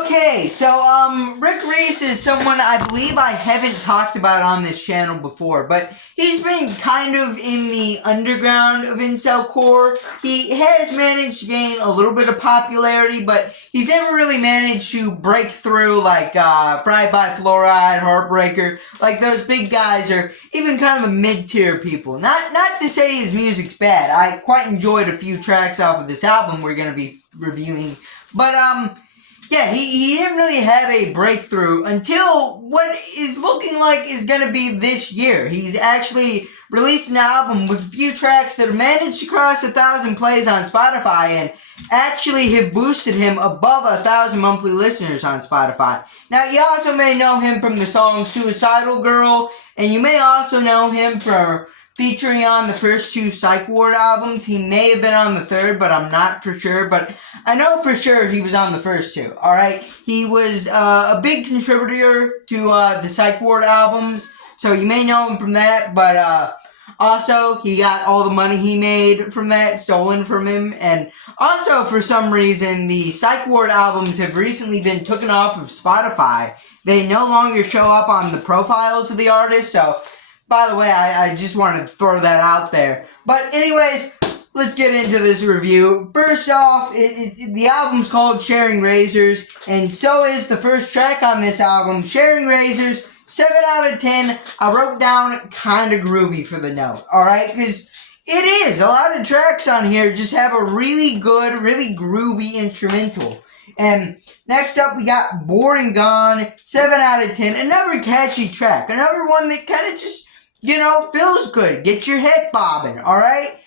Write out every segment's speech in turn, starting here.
Okay, so Rick Reese is someone I believe I haven't talked about on this channel before, but he's been kind of in the underground of incel core. He has managed to gain a little bit of popularity, but he's never really managed to break through like Fried by Fluoride, Heartbreaker, like those big guys, or even kind of the mid-tier people. Not to say his music's bad. I quite enjoyed a few tracks off of this album we're going to be reviewing, but yeah, he didn't really have a breakthrough until what is looking like is going to be this year. He's actually released an album with a few tracks that have managed to cross 1,000 plays on Spotify and actually have boosted him above 1,000 monthly listeners on Spotify. Now, you also may know him from the song Suicidal Girl, and you may also know him for featuring on the first two Psych Ward albums. He may have been on the third, but I'm not for sure. But I know for sure he was on the first two, alright? He was a big contributor to the Psych Ward albums, so you may know him from that, but also he got all the money he made from that stolen from him, and also for some reason the Psych Ward albums have recently been taken off of Spotify. They no longer show up on the profiles of the artist, so by the way, I just wanted to throw that out there. But anyways, let's get into this review. First off, the album's called Sharing Razors, and so is the first track on this album, Sharing Razors, 7 out of 10. I wrote down kind of groovy for the note, alright? Because it is. A lot of tracks on here just have a really good, really groovy instrumental. And next up, we got Bored and Gone, 7 out of 10. Another catchy track. Another one that kind of just, feels good. Get your head bobbing, alright?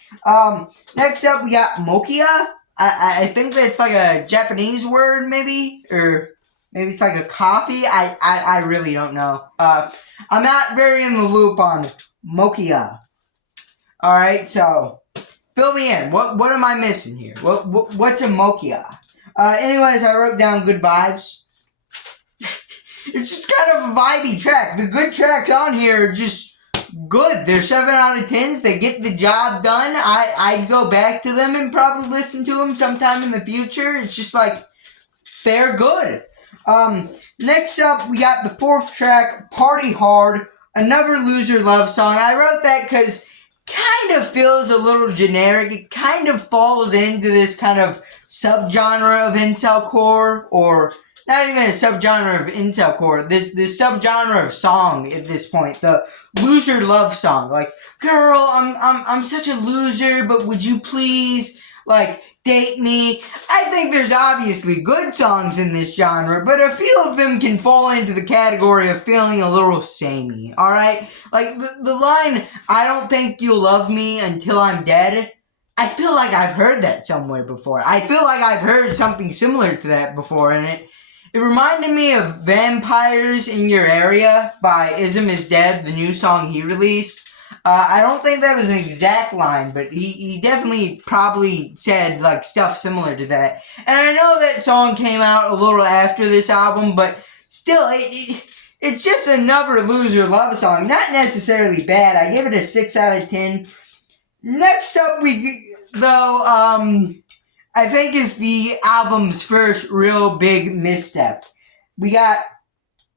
Next up, we got Mokia. I think that's like a Japanese word, maybe? Or maybe it's like a coffee? I really don't know. I'm not very in the loop on Mokia. Alright, so, fill me in. What am I missing here? What's a Mokia? Anyways, I wrote down good vibes. It's just kind of a vibey track. The good tracks on here are just good. They're 7 out of 10s. They get the job done. I'd go back to them and probably listen to them sometime in the future. It's just like, they're good. Next up, we got the fourth track, Party Hard, another loser love song. I wrote that because kind of feels a little generic. It kind of falls into this kind of subgenre of incel core, or not even a subgenre of incel core, this subgenre of song at this point, the loser love song. Like, girl, I'm such a loser, but would you please, like, date me? I think there's obviously good songs in this genre, but a few of them can fall into the category of feeling a little samey, alright? Like, the line, I don't think you'll love me until I'm dead, I feel like I've heard that somewhere before. I feel like I've heard something similar to that before, and it reminded me of Vampires in Your Area by Ism Is Dead, the new song he released. I don't think that was an exact line, but he definitely probably said, like, stuff similar to that. And I know that song came out a little after this album, but still, it's just another loser love song. Not necessarily bad. I give it a 6 out of 10. Next up, I think is the album's first real big misstep. We got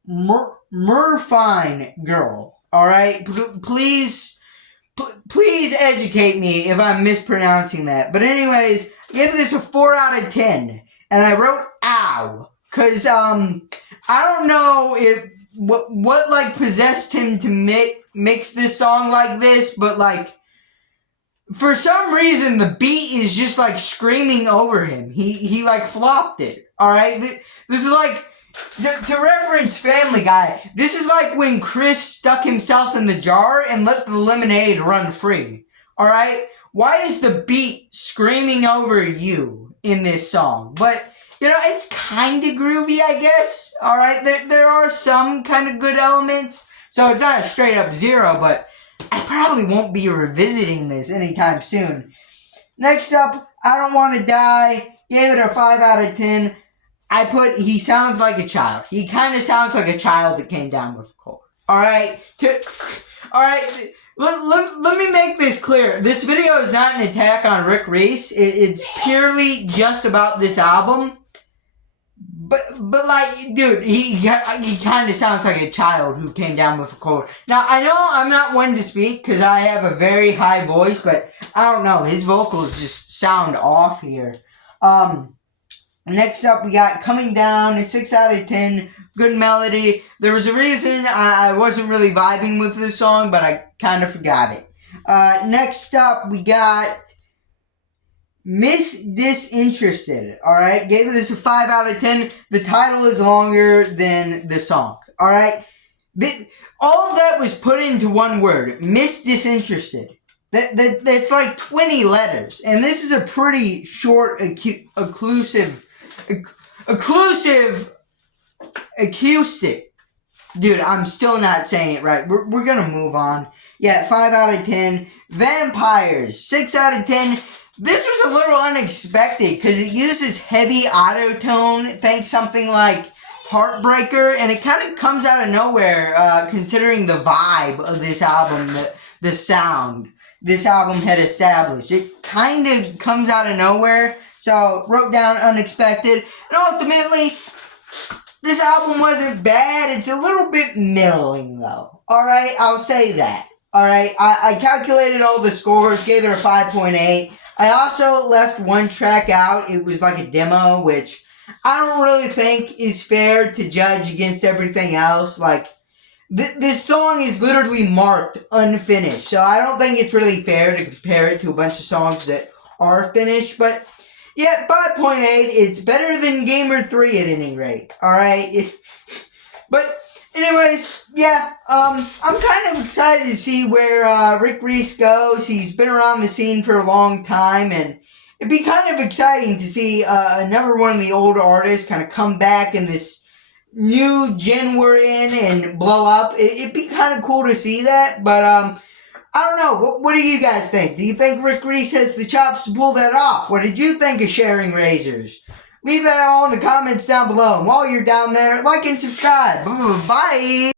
Murfine Girl, alright? Please educate me if I'm mispronouncing that. But anyways, I give this a 4 out of 10. And I wrote ow. Cause, I don't know if, what like possessed him to mix this song like this, but like, for some reason, the beat is just, like, screaming over him. He like, flopped it, alright? This is like, to reference Family Guy, this is like when Chris stuck himself in the jar and let the lemonade run free, alright? Why is the beat screaming over you in this song? But, it's kind of groovy, I guess, alright? There are some kind of good elements, so it's not a straight up 0, but I probably won't be revisiting this anytime soon. Next up, I Don't Want to Die. Gave it a 5 out of 10. I put, he sounds like a child. He kind of sounds like a child that came down with a cold. Alright? Alright, let me make this clear. This video is not an attack on Rick Reese. It's purely just about this album. But like, dude, he kind of sounds like a child who came down with a cold. Now, I know I'm not one to speak because I have a very high voice, but I don't know. His vocals just sound off here. Next up, we got Coming Down, a 6 out of 10. Good melody. There was a reason I wasn't really vibing with this song, but I kind of forgot it. Next up, we got Miss Disinterested. Alright, gave this a 5 out of 10. The title is longer than the song. Alright, all of that was put into one word. Miss Disinterested. That's like 20 letters. And this is a pretty short, occlusive acoustic. Dude, I'm still not saying it right. We're gonna move on. Yeah, 5 out of 10. Vampires, 6 out of 10. This was a little unexpected because it uses heavy auto-tone. Think something like Heartbreaker, and it kind of comes out of nowhere considering the vibe of this album, the sound this album had established. It kind of comes out of nowhere. So, wrote down unexpected. And ultimately, this album wasn't bad. It's a little bit middling, though. Alright, I'll say that. Alright, I calculated all the scores, gave it a 5.8. I also left one track out. It was like a demo, which I don't really think is fair to judge against everything else. Like, this song is literally marked unfinished. So, I don't think it's really fair to compare it to a bunch of songs that are finished. But yeah, 5.8, it's better than Gamer 3 at any rate, alright? But, anyways, yeah, I'm kind of excited to see where Rick Reese goes. He's been around the scene for a long time, and it'd be kind of exciting to see another one of the old artists kind of come back in this new gen we're in and blow up. It'd be kind of cool to see that, but, I don't know. What do you guys think? Do you think Rick Reese has the chops to pull that off? What did you think of Sharing Razors? Leave that all in the comments down below. And while you're down there, like and subscribe. Bye.